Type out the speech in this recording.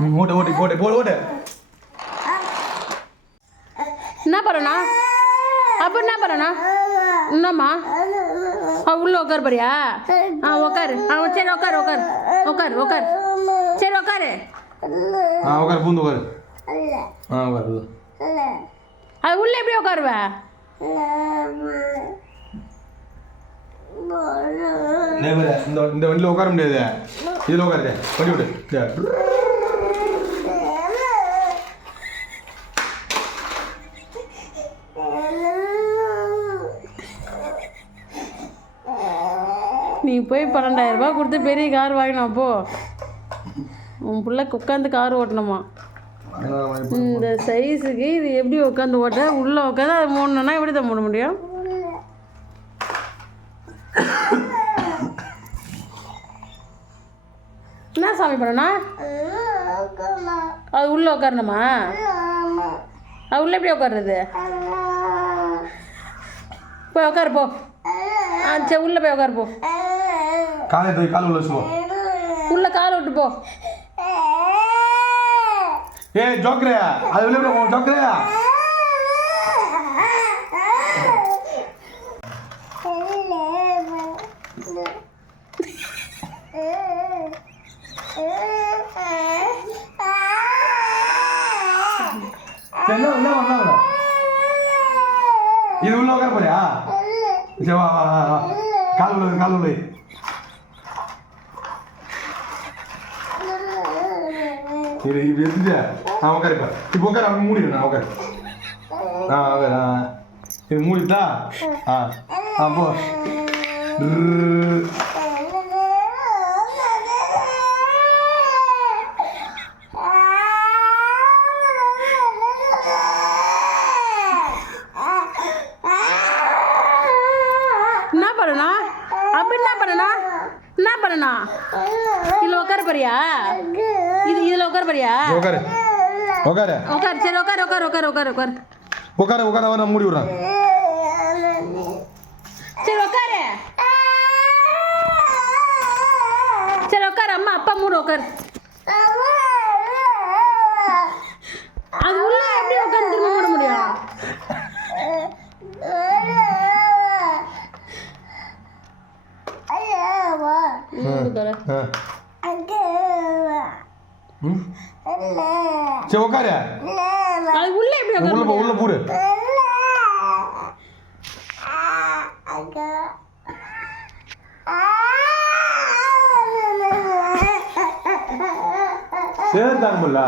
ஓட்டு ஓட்டு போட்டு போடு ஓட்டு. என்ன பண்ணணும் அப்போ என்ன பண்ணணும்? என்னம்மா உள்ள உட்கார் பாரியா? உட்காரு. சரி உட்காரு உட்காரு உட்காரு உட்காரு. சரி உட்காரு. உட்காரு பூந்து உட்காரு. உட்காரு. அது உள்ள எப்படி உட்காருவ? இந்த வண்டியில் உட்கார முடியாது. இதில் உட்காருங்க. வண்டி விடு. நீ போய் 12,000 ரூபாய் கொடுத்து பெரிய கார் வாங்கினோம். அப்போ உன் பிள்ளை உட்காந்து கார் ஓட்டணுமா? இந்த சைஸுக்கு இது எப்படி உட்காந்து ஓட்ட? உள்ளே உட்காந்து அது மூடணுன்னா எப்படி தான் மூட முடியும்? என்ன சாமி பண்ணணும்? அது உள்ளே உட்காரணுமா? அது உள்ளே எப்படி உட்காருறது? போய் உட்காரு போ. சரி உள்ளே போய் உட்காரு போ. காலை போய் கால் உள்ள வச்சுக்கோ. உள்ள கால் விட்டு போ. ஏய் ஜோக்கரையா, அது வெளியே போ ஜோக்கரையா. இது உள்ள உட்கார போறியா? சரி வா வா வா. கால் உள்ள கால் உள்ள. இது இது எடுத்துட்டு உட்காருப்பா. இப்போ உட்கார அவங்க மூடிடு. நான் உட்காரு. உட்காரு. இது மூடிட்டா? போ. என்ன பண்ணணும்? அப்படி என்ன பண்ணணும்? என்ன பண்ணணும்? இதில் உட்கார போறியா? இதில் உட்கார போறியா? உட்காரு உட்காரு உட்காரு. சரி உட்காரு உட்காரு உட்காரு உட்காரு உட்காரு உட்கார உட்கார நான் மூடி விடுறேன். சரி உட்காரு. சரி உட்காரு. அம்மா அப்பா மூடு உட்காரு. அது உள்ள எப்படி உட்காந்து திரும்ப மூட முடியும்? சரி உட்காரு. அது உள்ள எப்படி உள்ள போ உள்ள போடு. சரி தாங்கல்ல.